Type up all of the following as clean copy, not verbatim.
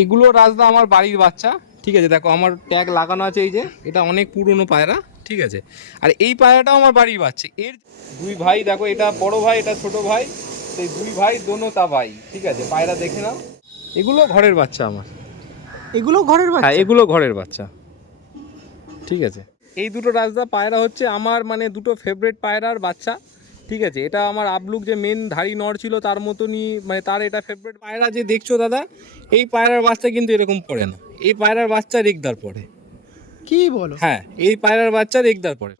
এগুলো রাজদা আমার বাড়ির বাচ্চা, ঠিক আছে। দেখো আমার ট্যাগ লাগানো আছে, এই যে এটা অনেক পুরনো পায়রা, ঠিক আছে। আর এই পায়রাটাও আমার বাড়ির বাচ্চা। এর দুই ভাই, দেখো এটা বড় ভাই, এটা ছোট ভাই, সেই দুই ভাই দোনো তা ভাই, ঠিক আছে। পায়রা দেখে নাও, এগুলো ঘরের বাচ্চা আমার। এগুলো ঘরের বাচ্চা? হ্যাঁ, এগুলো ঘরের বাচ্চা, ঠিক আছে। এই দুটো রাজদা পায়রা হচ্ছে আমার মানে দুটো ফেভারিট পায়রার বাচ্চা, ঠিক আছে। এটা আমার আবলুক যে মেন ধাড়ি নড় ছিল তার মতনই, মানে তার এটা ফেভারিট পায়রা যে দেখছো দাদা। এই পায়রার বাচ্চা কিন্তু এরকম পড়ে না, এই পায়রার বাচ্চা রেগদার পড়ে। কি বলো? হ্যাঁ, এই পায়রার বাচ্চা রেগদার পড়ে।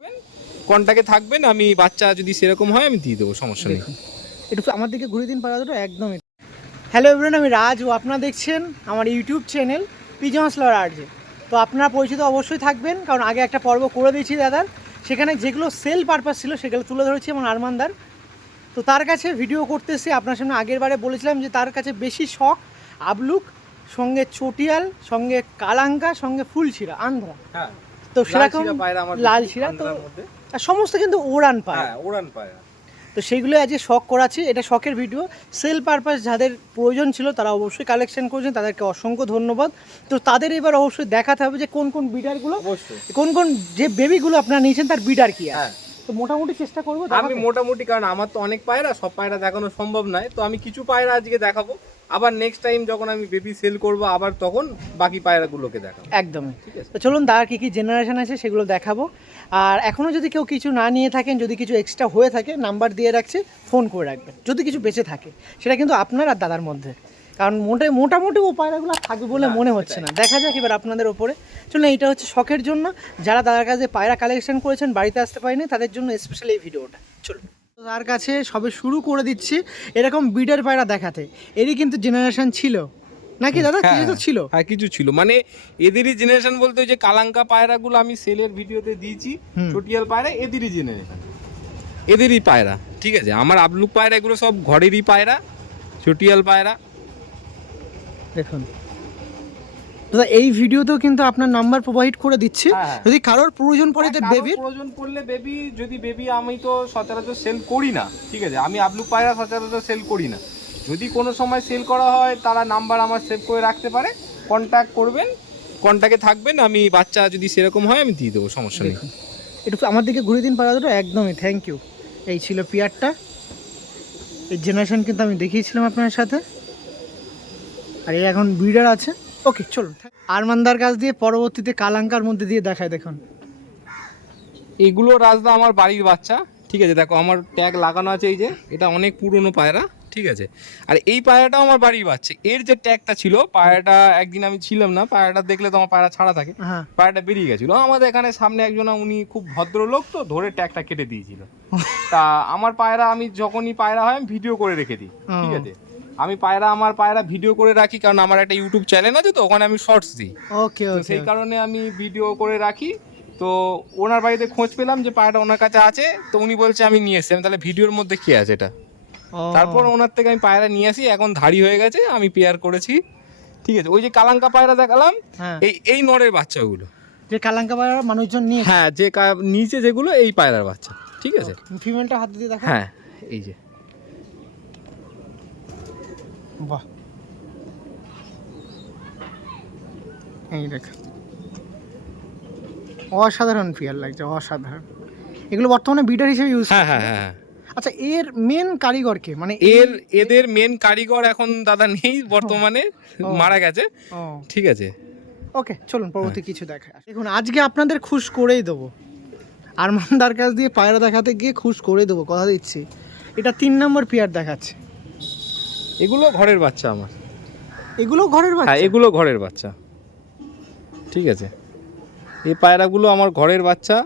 কন্টাকে থাকবেন, আমি বাচ্চা যদি সেরকম হয় আমি দিয়ে দেবো, সমস্যা নেই। একটু আমার দিকে ঘুরে দিন পায়রা দুটো, একদমই। হ্যালো এভরিওয়ান, আমি রাজ ও আপনারা দেখছেন আমার ইউটিউব চ্যানেল পিজনস লাভার আরজে। তো আপনারা পরিচিত অবশ্যই থাকবেন, কারণ আগে একটা পর্ব করে দিয়েছি দাদার, সেখানে যেগুলো সেল পারপাস ছিল সেগুলো তুলে ধরেছি আমার আরমানদার। তো তার কাছে ভিডিও করতেছি আপনার সামনে। আগের বারে বলেছিলাম যে তার কাছে বেশি শখ আবলুক, সঙ্গে চটিয়াল, সঙ্গে কালাঙ্কা, সঙ্গে ফুলশিরা আন্ধ্রা। হ্যাঁ, তো সেরকম লাল লাল শিরা তো আর সমস্ত কিন্তু ওড়ান পায়। হ্যাঁ, ওড়ান পায়রা। তো সেইগুলো আজকে শখ করাচ্ছি, এটা শখের ভিডিও। সেল পারপাস যাদের প্রয়োজন ছিল তারা অবশ্যই কালেকশন করেছেন, তাদেরকে অসংখ্য ধন্যবাদ। তো তাদের এবার অবশ্যই দেখাতে হবে যে কোন কোন বিডারগুলো, কোন কোন যে বেবিগুলো আপনারা নিয়েছেন তার বিডার কি আছে। তো মোটামুটি চেষ্টা করবো আমি মোটামুটি, কারণ আমার তো অনেক পায়রা, সব পায়রা দেখানো সম্ভব নয়, তো আমি কিছু পায়রা আজকে দেখাবো। আবার নেক্সট টাইম যখন আমি বেবি সেল করব আবার তখন বাকি পায়রাগুলোকে দেখাবো। একদমই, ঠিক আছে। তো চলুন তার কী কী জেনারেশন আছে সেগুলো দেখাবো। আর এখনও যদি কেউ কিছু না নিয়ে থাকেন, যদি কিছু এক্সট্রা হয়ে থাকে, নাম্বার দিয়ে রাখছি, ফোন করে রাখবেন যদি কিছু বেঁচে থাকে। সেটা কিন্তু আপনার আর দাদার মধ্যে, কারণ মোটামুটি ও পায়রাগুলো থাকবে বলে মনে হচ্ছে না। দেখা যাক এবার আপনাদের ওপরে। চলুন, এইটা হচ্ছে শখের জন্য, যারা দাদার কাছে পায়রা কালেকশন করেছেন বাড়িতে আসতে পারেনি তাদের জন্য স্পেশাল এই ভিডিওটা। চলুন, তার কাছে সবে শুরু করে দিচ্ছি এরকম বিডার পায়রা দেখাতে। এরই কিন্তু জেনারেশন ছিল নাকি দাদা? কিছু তো ছিল। হ্যাঁ, কিছু ছিল, মানে এদেরই জেনারেশন বলতে ওই যে কালাঙ্কা পায়রাগুলো আমি সেলের ভিডিওতে দিয়েছি, চটিয়াল পায়রা এদেরই জেনারেশন, এদেরই পায়রা, ঠিক আছে। আমার আবলুক পায়রা এগুলো সব ঘরেরই পায়রা, চটিয়াল পায়রা। দেখুন দাদা, এই ভিডিওতেও কিন্তু আপনার নাম্বার প্রোভাইড করে দিচ্ছি, যদি কারোর প্রয়োজন পড়ে বেবির প্রয়োজন পড়লে বেবি, যদি বেবি আমি তো সচরাচর সেল করি না, ঠিক আছে। আমি আবলুক পায়রা সচরাচর সেল করি না, যদি কোনো সময় সেল করা হয় তারা নাম্বার আমার সেভ করে রাখতে পারে, কন্ট্যাক্ট করবেন, কন্ট্যাক্টে থাকবেন, আমি বাচ্চা যদি সেরকম হয় আমি দিয়ে দেবো, সমস্যা নেই। একটু আমার দিকে ঘুরে দিন পারা দুটো, একদমই। Thank you. এই ছিল পিয়ারটা, এই জেনারেশন কিন্তু আমি দেখিয়েছিলাম আপনার সাথে, আর এই এখন ব্রিডার আছে। ওকে চলুন, আরমানদার কাছ দিয়ে পরবর্তীতে কালাঙ্কার মধ্যে দিয়ে দেখায়। দেখুন এগুলো রাজদা আমার বাড়ির বাচ্চা, ঠিক আছে। দেখো আমার ট্যাগ লাগানো আছে, এই যে এটা অনেক পুরনো পায়রা, ঠিক আছে। আর এই পায়রাটাও আমার বাড়ির বাচ্চা। এর যে ট্যাগটা ছিল, পায়রাটা একদিন আমি ছিলাম না, পায়রাটা দেখলে তো আমার পায়রা ছাড়া থাকে, পায়রাটা বেরিয়ে গেছিলো। আমাদের এখানে সামনে একজন, উনি খুব ভদ্রলোক, তো ধরে ট্যাগটা কেটে দিয়েছিল। তা আমার পায়রা, আমি যখনই পায়রা হয় আমি ভিডিও করে রেখে দিই, ঠিক আছে। আমি আমার পায়রা ভিডিও করে রাখি, কারণ আমার একটা ইউটিউব চ্যানেল আছে, তো ওখানে আমি শর্টস দিই। ওকে, সেই কারণে আমি ভিডিও করে রাখি। তো ওনার বাড়িতে খোঁজ পেলাম যে পায়রাটা ওনার কাছে আছে, তো উনি বলছে আমি নিয়ে এসছি। আমি তাহলে ভিডিওর মধ্যে কি আছে এটা, তারপর ওনার থেকে আমি পায়রা নিয়ে আসি, এখন ধাড়ি হয়ে গেছে, আমি পেয়ার করেছি, ঠিক আছে। ওই যে কালাঙ্কা পায়রা দেখালাম, এই নরের বাচ্চাগুলো, যে কালাঙ্কা পায়রা মানুষজন নিয়ে, হ্যাঁ, যে নিচে যেগুলো এই পায়রার বাচ্চা, ঠিক আছে। ফিমেলটা হাত দিয়ে দেখা। হ্যাঁ, এই যে, বাহ, এই দেখ, অসাধারণ ফিয়ার লাগছে, অসাধারণ। এগুলো বর্তমানে বিডার হিসেবে ইউজ। হ্যাঁ হ্যাঁ হ্যাঁ। আচ্ছা, এর মেন কারিগরকে, মানে এদের মেন কারিগর এখন দাদা নেই বর্তমানে, মারা গেছে, ঠিক আছে। ওকে চলুন পরবর্তী কিছু দেখায়। দেখুন আজকে আপনাদের খুশ করেই দেবো, আরমানদার কাছ দিয়ে পায়রা দেখাতে গিয়ে খুশ করে দেবো, কথা দিচ্ছি। এটা 3 নম্বর পেয়ার দেখাচ্ছে। এগুলো ঘরের বাচ্চা আমার, এগুলো ঘরের বাচ্চা? হ্যাঁ, এগুলো ঘরের বাচ্চা, ঠিক আছে। এই পায়রাগুলো আমার ঘরের বাচ্চা।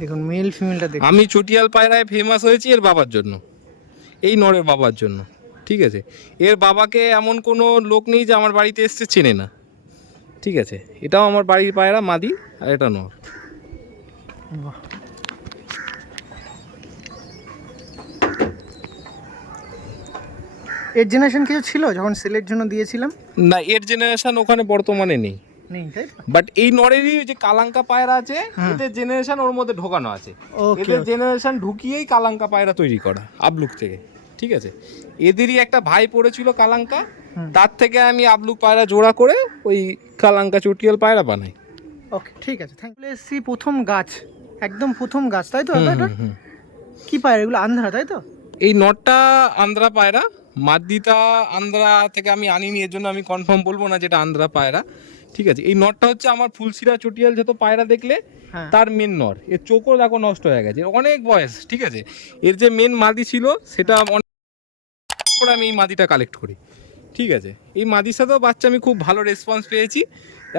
দেখুন মেল ফিমেলটা দেখুন। আমি চটিয়াল পায়রায় ফেমাস হয়েছি এর বাবার জন্য, এই নরের বাবার জন্য, ঠিক আছে। এর বাবাকে এমন কোনো লোক নেই যে আমার বাড়িতে এসছে চেনে না, ঠিক আছে। এটাও আমার বাড়ির পায়রা, মাদি, আর এটা নর। বাহ, এর জেনারেশন কিছু ছিল যখন সেলের জন্য দিয়েছিলাম? না, এর জেনারেশন ওখানে বর্তমানে নেই, বাট এই নরেরই যে কালাঙ্কা পায়রা আছে, এদের জেনারেশন ওর মধ্যে ঢোকানো আছে। এদের জেনারেশন ঢুকিয়েই কালাঙ্কা পায়রা তৈরি করা আবলুক থেকে, ঠিক আছে। এদেরই একটা ভাই পড়েছিল কালাঙ্কা, তার থেকে আমি আবলুক পায়রা জোড়া করে ওই কালাঙ্কা চটিয়াল পায়রা বানাই। ওকে, ঠিক আছে, থ্যাংক ইউ। এসছি প্রথম গাছ, একদম প্রথম গাছ, তাই তো? হুম, এটা হুম, হুম। কি পায়রা এগুলো? আন্ধ্রা, তাই তো? এই নটটা আন্ধ্রা পায়রা, মাদ্দিটা আন্ধ্রা থেকে আমি আনিনি, এর জন্য আমি কনফার্ম বলবো না যেটা আন্ধ্রা পায়রা, ঠিক আছে। এই নটটা হচ্ছে আমার ফুলশিরা চটিয়াল যত পায়রা দেখলে হ্যাঁ। তার মেন নর। এর চোখও দেখো নষ্ট হয়ে গেছে, এর অনেক বয়স, ঠিক আছে। এর যে মেন মাদি ছিল সেটা অনেক পরে আমি এই মাদিটা কালেক্ট করি, ঠিক আছে। এই মাদির সাথেও বাচ্চা আমি খুব ভালো রেসপন্স পেয়েছি।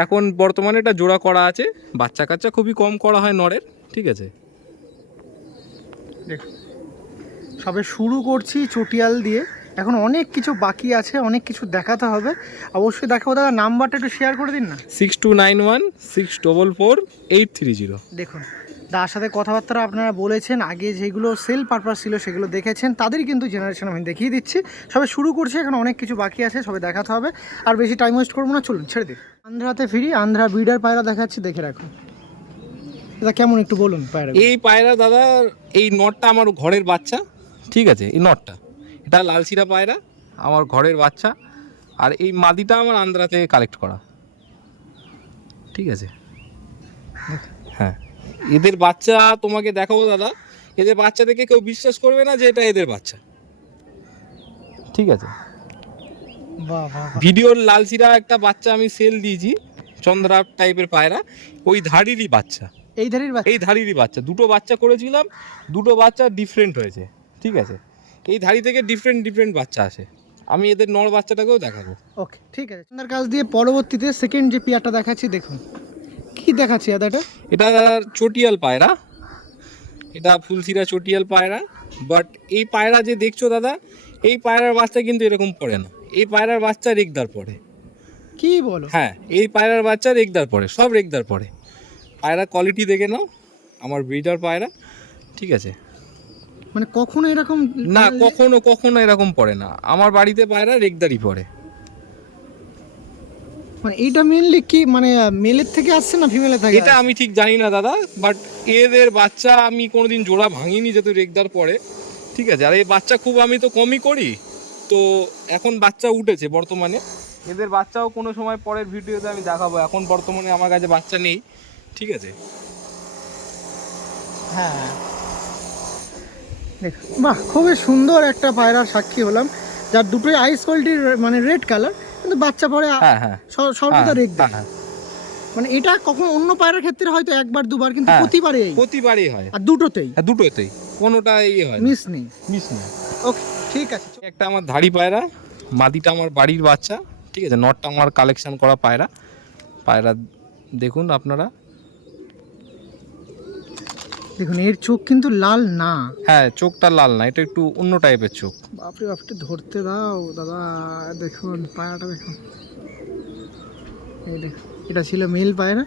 এখন বর্তমানে এটা জোড়া করা আছে, বাচ্চা কাচ্চা খুবই কম করা হয় নরের, ঠিক আছে। দেখুন, সবে শুরু করছি চটিয়াল দিয়ে, এখন অনেক কিছু বাকি আছে, অনেক কিছু দেখাতে হবে। অবশ্যই দেখাবো। দাদা নাম্বারটা একটু শেয়ার করে দিন না। 6291644830। দেখুন, দাদার সাথে কথাবার্তা আপনারা বলেছেন, আগে যেগুলো সেল পারপাস ছিল সেগুলো দেখেছেন, তাদেরই কিন্তু জেনারেশন আমি দেখিয়ে দিচ্ছি। সবে শুরু করছি, এখন অনেক কিছু বাকি আছে, সবে দেখাতে হবে। আর বেশি টাইম ওয়েস্ট করবো না, চলুন ছেড়ে দিন। আন্ধ্রাতে ফিরি, আন্ধ্রা ব্রিডার পায়রা দেখাচ্ছি, দেখে রাখুন। এটা কেমন একটু বলুন পায়রা। এই পায়রা দাদা, এই নটটা আমার ঘরের বাচ্চা, ঠিক আছে। এই নটটা, এটা লালশিরা পায়রা, আমার ঘরের বাচ্চা। আর এই মাদিটা আমার আন্ধ্রা থেকে কালেক্ট করা, ঠিক আছে। হ্যাঁ, এদের বাচ্চা তোমাকে দেখাবো দাদা। এদের বাচ্চা দেখে কেউ বিশ্বাস করবে না যে এটা এদের বাচ্চা, ঠিক আছে। বাহ বাহ, ভিডিওর লালশিরা একটা বাচ্চা আমি সেল দিয়েছি, চন্দ্রা টাইপের পায়রা, ওই ধাড়িরই বাচ্চা, এই ধারির বাচ্চা। এই ধাড়িরই বাচ্চা। দুটো বাচ্চা করেছিলাম, দুটো বাচ্চা ডিফারেন্ট হয়েছে, ঠিক আছে। এই ধাড়ি থেকে ডিফারেন্ট ডিফারেন্ট বাচ্চা আসে। আমি এদের নর বাচ্চাটাকেও দেখাবো। ওকে, ঠিক আছে। আপনার কাছ দিয়ে পরবর্তীতে সেকেন্ড যে পেয়ারটা দেখাচ্ছি, দেখুন কি দেখাচ্ছি দাদাটা। এটা চটিয়াল পায়রা, এটা ফুলশিরা চটিয়াল পায়রা। বাট এই পায়রা যে দেখছো দাদা, এই পায়রার বাচ্চা কিন্তু এরকম পড়ে না। এই পায়রার বাচ্চা রেগদার পড়ে। কি বলো? হ্যাঁ, এই পায়রার বাচ্চা রেগদার পড়ে, সব রেগদার পড়ে। পায়রা কোয়ালিটি দেখে নাও, আমার ব্রিডার পায়রা, ঠিক আছে। মানে কখনো এরকম না, কখনো কখনো এরকম পড়ে না। আমার বাড়িতে পায়রা রেগদারই পড়ে। মানে এইটা মেনলি কি মানে মেলের থেকে আসছে না ফিমেলের থেকে? এটা আমি ঠিক জানি না দাদা, বাট এদের বাচ্চা আমি কোনোদিন জোড়া ভাঙিনি যেহেতু রেগদার পড়ে, ঠিক আছে। আর এই বাচ্চা খুব আমি তো কমই করি, তো এখন বাচ্চা উঠেছে বর্তমানে। এদের বাচ্চাও কোনো সময় পরের ভিডিওতে আমি দেখাবো। এখন বর্তমানে আমার কাছে বাচ্চা নেই, ঠিক আছে। হ্যাঁ, দেখ, বাহ, খুবই সুন্দর একটা পায়রার সাক্ষী হলাম, যার দুটোই আইস কোয়ালিটির, মানে রেড কালার, কিন্তু বাচ্চা পরে হ্যাঁ হ্যাঁ সর্বদা রেড দেয়। হ্যাঁ, মানে এটা কখন অন্য পায়রার ক্ষেত্রে হয়তো একবার দুবার, কিন্তু হ্যাঁ, প্রতিবারই এই, প্রতিবারই হয়। আর দুটোতেই হ্যাঁ, দুটোতেই, কোনোটা ইয়ে হয় মিস নেই। মিস না। ওকে, ঠিক আছে। একটা আমার ধাড়ি পায়রা, মাদিটা আমার বাড়ির বাচ্চা, ঠিক আছে। নটটা আমার কালেকশন করা পায়রা। পায়রা দেখুন আপনারা, দেখুন এর চোখ কিন্তু লাল না। হ্যাঁ, চোখটা লাল না, এটা একটু অন্য টাইপের চোখ। বাপরে বাপ, একটু ধরতে দাও দাদা। দেখুন পায়রাটা দেখুন, এই দেখুন, এটা ছিল মেল পায়রা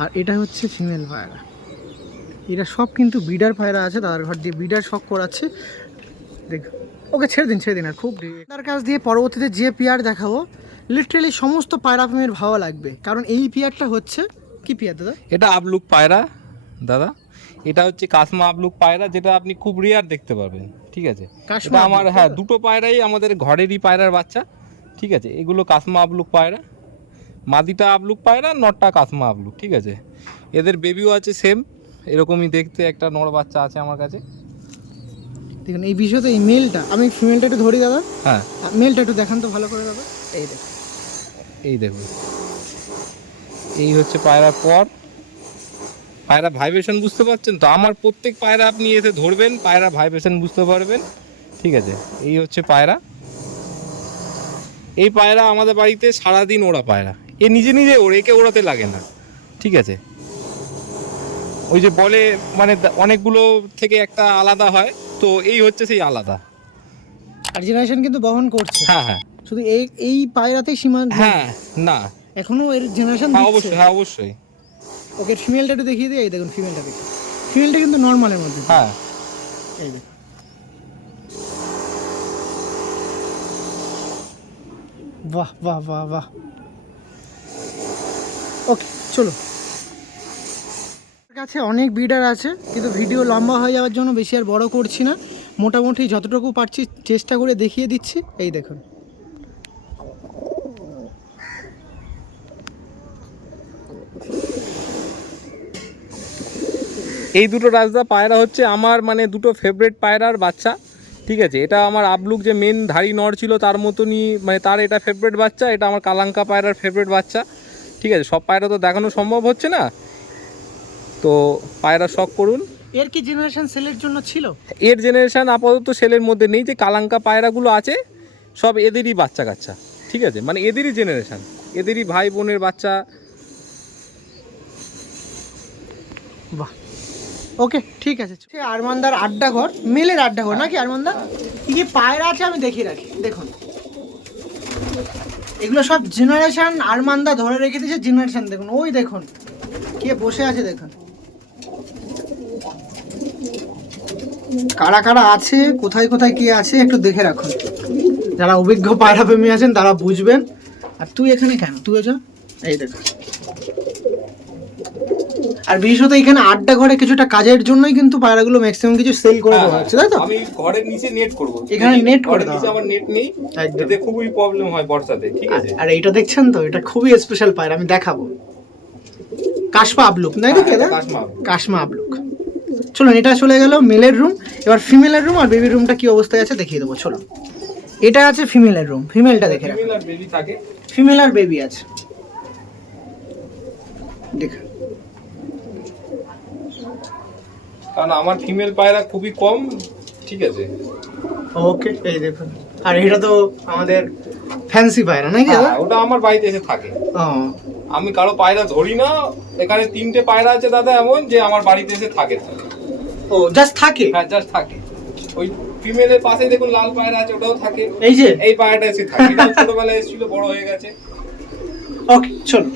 আর এটা হচ্ছে ফিমেল পায়রা। এরা সব কিন্তু বিডার পায়রা আছে, দাদার ঘর দিয়ে বিডার শখ করাচ্ছে। দেখুন, ওকে ছেড়ে দিন ছেড়ে দিন। আর খুব তার কাছ দিয়ে পরবর্তীতে যে পেয়ার দেখাবো, লিটারেলি সমস্ত পায়রা প্রেমীর ভালো লাগবে, কারণ এই পেয়ারটা হচ্ছে কি পেয়ার দাদা? এটা আবলুক পায়রা দাদা, এটা হচ্ছে কাসমা আবলুক পায়রা, যেটা আপনি খুব রেয়ার দেখতে পাবেন, ঠিক আছে। কাসমা এটা আমার, আবলুক, হ্যাঁ, তাই তো? দুটো পায়রাই আমাদের ঘরেরই পায়রার বাচ্চা, ঠিক আছে। এগুলো কাসমা আবলুক পায়রা, মাদিটা আবলুক পায়রা, নটটা কাসমা আবলুক, ঠিক আছে। এদের বেবিও আছে সেম এরকমই দেখতে, একটা নর বাচ্চা আছে আমার কাছে। দেখুন এই বিষয়তে এই মেলটা, আমি ফিমেলটা একটু ধরি দাদা। হ্যাঁ, মেলটা একটু দেখান তো ভালো করে দাদা। এই দেখুন, এই দেখুন, এই হচ্ছে পায়রার পর। পায়রা ভাইব্রেশন বুঝতে পারছেন তো? আমার প্রত্যেক পায়রা আপনি এতে ধরবেন, পায়রা ভাইব্রেশন বুঝতে পারবেন, ঠিক আছে। এই হচ্ছে পায়রা। এই পায়রা আমাদের বাড়িতে সারাদিন ওড়া পায়রা, এ নিজে নিজে ওড়ে, একে ওড়াতে লাগে না, ঠিক আছে। ওই যে বলে মানে অনেকগুলো থেকে একটা আলাদা হয়, তো এই হচ্ছে সেই আলাদা। আর জেনারেশন কিন্তু বহন করছে। হ্যাঁ হ্যাঁ শুধু এই এই পায়রাতেই সীমা। হ্যাঁ, না, এখনো এর জেনারেশন হ্যাঁ দিচ্ছে। অবশ্যই, হ্যাঁ অবশ্যই। ওকে ফিমেলটা একটু দেখিয়ে দিই। এই দেখুন ফিমেলটা দেখুন, ফিমেলটা কিন্তু নর্মালের মধ্যে। হ্যাঁ, এই দেখুন, বাহ বাহ বাহ বাহ। ওকে চলো, কাছে অনেক ব্রিডার আছে, কিন্তু ভিডিও লম্বা হয়ে যাওয়ার জন্য বেশি আর বড় করছি না। মোটামুটি যতটুকু পারছি চেষ্টা করে দেখিয়ে দিচ্ছি। এই দেখুন, এই দুটো রাজদা পায়রা হচ্ছে আমার মানে দুটো ফেভারিট পায়রার বাচ্চা, ঠিক আছে। এটা আমার আবলুক যে মেন ধাড়ি নড় ছিল তার মতনই, মানে তার এটা ফেভারিট বাচ্চা, এটা আমার কালাঙ্কা পায়রার ফেভারিট বাচ্চা, ঠিক আছে। সব পায়রা তো দেখানো সম্ভব হচ্ছে না, তো পায়রা শখ করুন। এর কি জেনারেশন সেলের জন্য ছিল? এর জেনারেশান আপাতত সেলের মধ্যে নেই, যে কালাঙ্কা পায়রাগুলো আছে সব এদেরই বাচ্চা কাচ্চা, ঠিক আছে, মানে এদেরই জেনারেশান, এদেরই ভাই বোনের বাচ্চা। বাহ, ওকে, ঠিক আছে। আরমানদার আড্ডাঘর, মেলের আড্ডাঘর নাকি আরমানদা? কি কি পায়রা আছে আমি দেখিয়ে রাখি। দেখুন, এগুলো সব জেনারেশন আরমানদা ধরে রেখে দিয়েছে। জেনারেশন দেখুন, ওই দেখুন কে বসে আছে, দেখুন কারা কারা আছে, কোথায় কোথায় কে আছে একটু দেখে রাখুন। যারা অভিজ্ঞ পায়রা প্রেমী আছেন তারা বুঝবেন। আর তুই এখানে কেন, তুই যা, এই দেখ। আর বিশেষত এখানে আড্ডা ঘরে কিছুটা কাজের জন্যই কিন্তু পায়রাগুলো ম্যাক্সিমাম কিছু সেল করে দেওয়া হচ্ছে, তাই তো? আমি ঘরের নিচে নেট করব, এখানে নেট করে দাও। নিচে আমার নেট নেই, এতে খুবই প্রবলেম হয় বর্ষাতে, ঠিক আছে। আর এইটা দেখছেন তো, এটা খুবই স্পেশাল পায়রা, আমি দেখাবো। কাশমা আবলুক, নাই দেখে দা, কাশমা আবলুক। চলুন, এটা চলে গেল মেলের রুম। এবার ফিমেলের রুম আর বেবি রুমটা কি অবস্থায় আছে দেখিয়ে দেবো। চলো, এটা আছে ফিমেলের রুম, ফিমেলটা দেখে রাখো। ফিমেল আর বেবি থাকে, ফিমেল আর বেবি আছে, দেখুন। কারণ আমার ফিমেল পায়রা খুবই কম, ঠিক আছে। ওকে, এই দেখুন। আর এটা তো আমাদের ফ্যান্সি পায়রা নাকি দাদা? ওটা আমার বাড়িতে এসে থাকে। ও, আমি কারো পায়রা ধরি না, এখানে 3টে পায়রা আছে দাদা এমন যে আমার বাড়িতে এসে থাকে। ও জাস্ট থাকে? হ্যাঁ, জাস্ট থাকে। ওই ফিমেলের পাশে দেখুন লাল পায়রা আছে, ওটাও থাকে। এই যে এই পায়রাটা এসে থাকে, এটা ছোটবেলায় এসেছিল, বড় হয়ে গেছে। ওকে, চলো।